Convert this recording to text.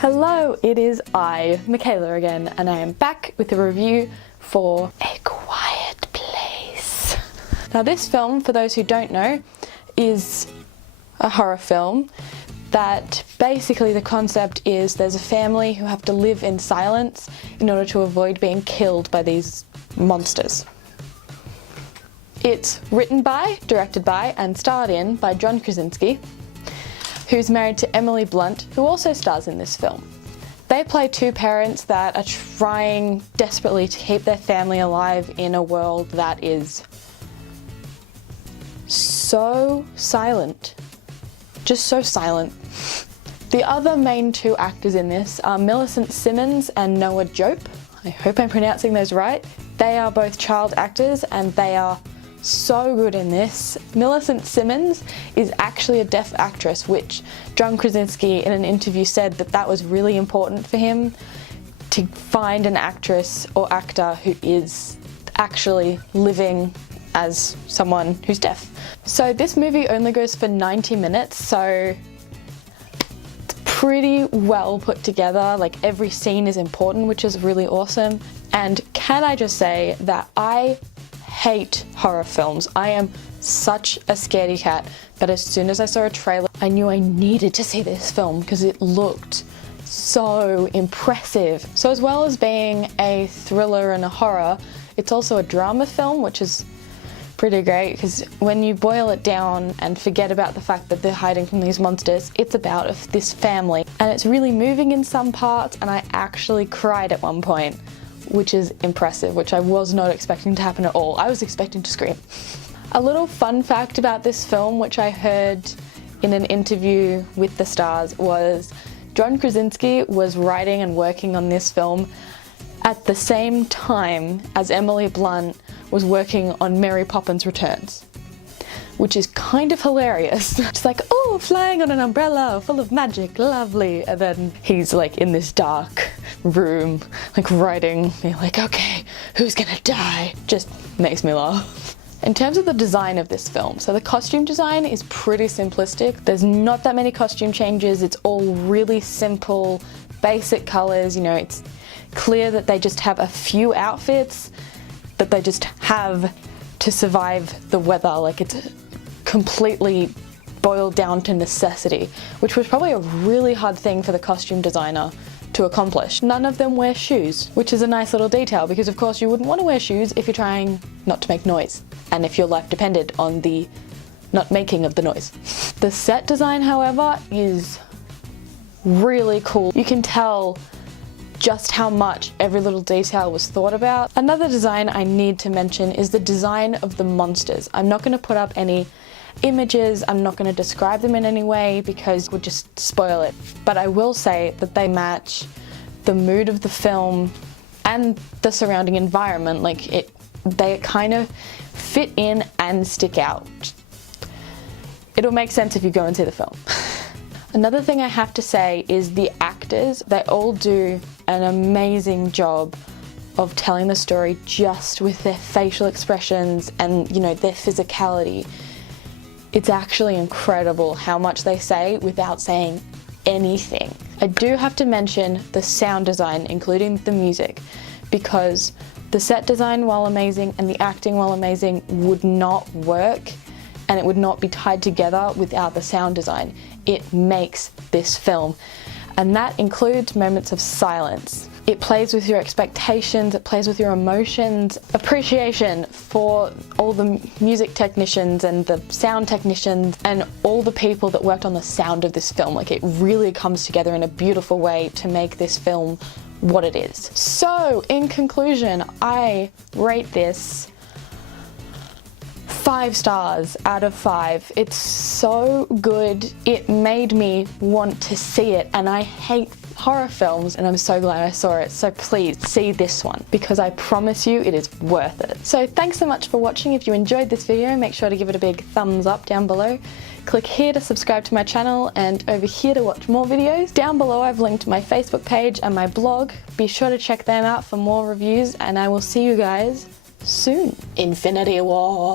Hello, it is I, Michaela again, and I am back with a review for A Quiet Place. Now this film, for those who don't know, is a horror film that basically the concept is there's a family who have to live in silence in order to avoid being killed by these monsters. It's written by, directed by, and starred in by John Krasinski, who's married to Emily Blunt, who also stars in this film. They play two parents that are trying desperately to keep their family alive in a world that is so silent. Just so silent. The other main two actors in this are Millicent Simmons and Noah Jope. I hope I'm pronouncing those right. They are both child actors and they are so good in this. Millicent Simmons is actually a deaf actress, which John Krasinski in an interview said that was really important for him, to find an actress or actor who is actually living as someone who's deaf. So this movie only goes for 90 minutes, so it's pretty well put together. Like, every scene is important, which is really awesome. And can I just say that I hate horror films. I am such a scaredy cat, but as soon as I saw a trailer, I knew I needed to see this film because it looked so impressive. So as well as being a thriller and a horror, it's also a drama film, which is pretty great because when you boil it down and forget about the fact that they're hiding from these monsters, it's about this family. And it's really moving in some parts, and I actually cried at one point, which is impressive, which I was not expecting to happen at all. I was expecting to scream. A little fun fact about this film, which I heard in an interview with the stars, was John Krasinski was writing and working on this film at the same time as Emily Blunt was working on Mary Poppins Returns, which is kind of hilarious. It's like, oh, flying on an umbrella full of magic, lovely. And then he's like in this dark room, like writing, being like, okay, who's gonna die? Just makes me laugh. In terms of the design of this film, so the costume design is pretty simplistic. There's not that many costume changes. It's all really simple, basic colors. You know, it's clear that they just have a few outfits that they just have to survive the weather. Like, it's completely boiled down to necessity, which was probably a really hard thing for the costume designer to accomplish. None of them wear shoes, which is a nice little detail because of course you wouldn't want to wear shoes if you're trying not to make noise and if your life depended on the not making of the noise. The set design, however, is really cool. You can tell just how much every little detail was thought about. Another design I need to mention is the design of the monsters. I'm not going to put up any images, I'm not going to describe them in any way because it would just spoil it. But I will say that they match the mood of the film and the surrounding environment. Like, they kind of fit in and stick out. It'll make sense if you go and see the film. Another thing I have to say is the actors. They all do an amazing job of telling the story just with their facial expressions and, you know, their physicality. It's actually incredible how much they say without saying anything. I do have to mention the sound design, including the music, because the set design, while amazing, and the acting, while amazing, would not work and it would not be tied together without the sound design. It makes this film, and that includes moments of silence. It plays with your expectations, it plays with your emotions. Appreciation for all the music technicians and the sound technicians and all the people that worked on the sound of this film. Like, it really comes together in a beautiful way to make this film what it is. So, in conclusion, I rate this 5 stars out of 5. It's so good. It made me want to see it, and I hate horror films and I'm so glad I saw it. So please see this one because I promise you it is worth it. So thanks so much for watching. If you enjoyed this video, make sure to give it a big thumbs up down below. Click here to subscribe to my channel and over here to watch more videos. Down below I've linked my Facebook page and my blog. Be sure to check them out for more reviews, and I will see you guys soon. Infinity War.